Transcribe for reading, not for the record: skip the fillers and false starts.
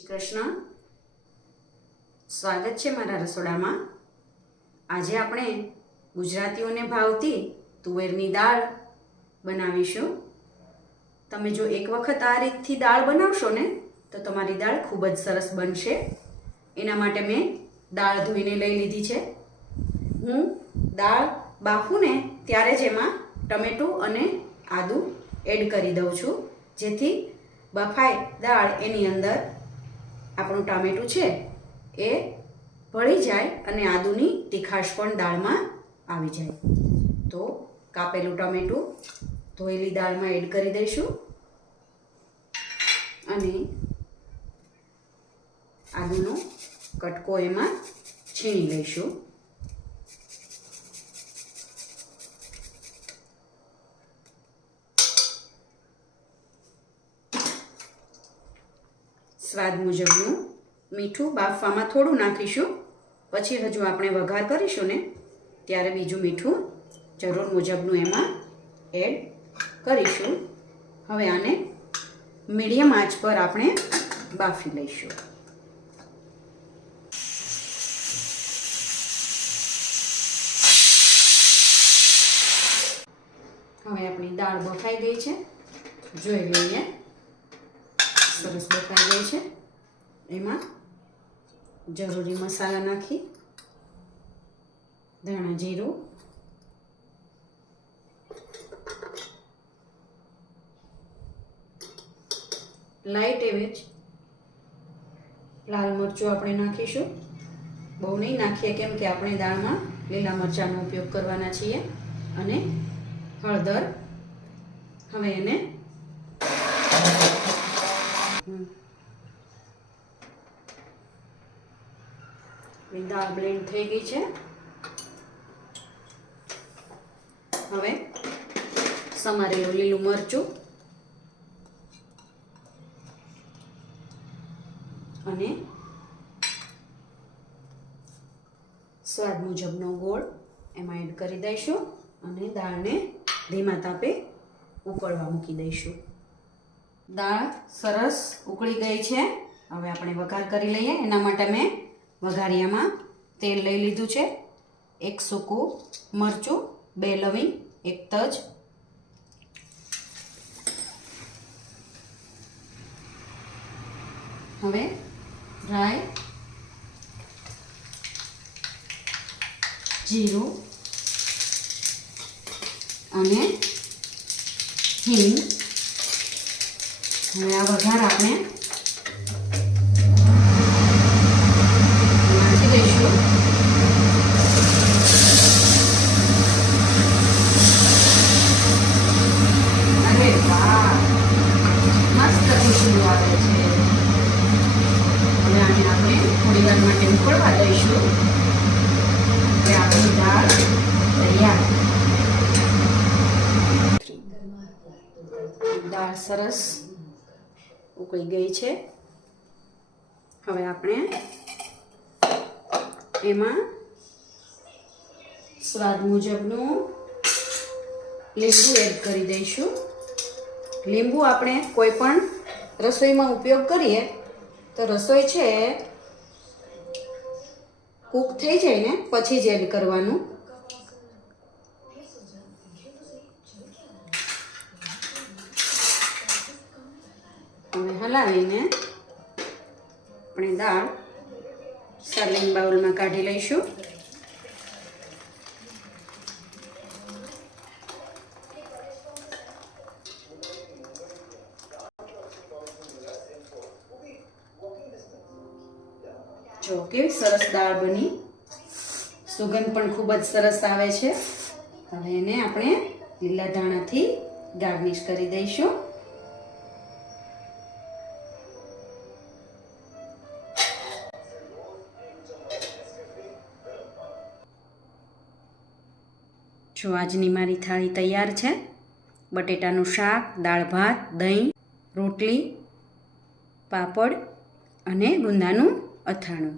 કૃષ્ણ, સ્વાગત છે મારા રસોડામાં। આજે આપણે ગુજરાતીઓને ભાવતી તુવેરની દાળ બનાવીશું। તમે જો એક વખત આ રીતથી દાળ બનાવશો ને તો તમારી દાળ ખૂબ જ સરસ બનશે। એના માટે મેં દાળ ધોઈને લઈ લીધી છે। હું દાળ બાફું ને ત્યારે જ એમાં ટમેટું અને આદુ એડ કરી દઉં છું, જેથી બફાય દાળ એની અંદર આપણું ટામેટું છે એ ભળી જાય અને આદુની તીખાશ પણ દાળમાં આવી જાય। તો કાપેલું ટામેટું ધોયેલી દાળમાં એડ કરી દઈશું અને આદુનો કટકો એમાં છીણી લઈશું। સ્વાદ મુજબનું મીઠું બાફવામાં થોડું નાખીશું, પછી હજુ આપણે વઘાર કરીશું ને ત્યારે બીજું મીઠું જરૂર મુજબનું એમાં એડ કરીશું। હવે આને મીડિયમ આંચ પર આપણે બાફી લઈશું। હવે આપણી દાળ બફાઈ ગઈ છે, જોઈ લઈએ। સરસ બફાઈ ગઈ છે। એમાં જરૂરી મસાલા નાખી, ધાણા જીરું, લાઈટ એવી જ લાલ મરચું આપણે નાખીશું। બહુ નહીં નાખીએ કેમ કે આપણે દાળમાં લીલા મરચાંનો ઉપયોગ કરવાના છીએ। અને હળદર। હવે એને દાળ બ્લેન્ડ થઈ ગઈ છે। હવે સમારેલું લીલું મરચું અને સ્વાદ મુજબનો ગોળ એમાં એડ કરી દઈશું અને દાળને ધીમા તાપે ઉકળવા મૂકી દઈશું। દાળ સરસ ઉકળી ગઈ છે। હવે આપણે વઘાર કરી લઈએ। એના માટે મેં વઘારિયામાં તેલ લઈ લીધું છે, એક સૂકું મરચું, 2 લવિંગ, 1 તજ, હવે રાઈ, જીરું અને હિંગ। હવે આ વઘાર આપણે નાખી દઈશું। અરે વાહ, મસ્ત ખુશ્બુ આવે છે। હવે આને આપણે થોડી વાર માટે ઉકળવા દઈશું। હવે આપણી દાળ તૈયાર। દાળ સરસ ઉકળી ગઈ છે। હવે આપણે એમાં સ્વાદ મુજબનું લીંબુ એડ કરી દઈશું। લીંબુ આપણે કોઈ પણ રસોઈમાં ઉપયોગ કરીએ તો રસોઈ છે કૂક થઈ જાય ને પછી જ એડ કરવાનું। હવે હલાવીને આપણે દાળ સર્વિંગ બાઉલમાં કાઢી લઈશું। જો કેવી સરસ દાળ બની, સુગંધ પણ ખૂબ જ સરસ આવે છે। હવે એને આપણે લીલા ધાણાથી ગાર્નિશ કરી દઈશું। જો આજની મારી થાળી તૈયાર છે। બટેટાનું શાક, દાળ ભાત, દહીં, રોટલી, પાપડ અને ગુંદાનું અથાણું।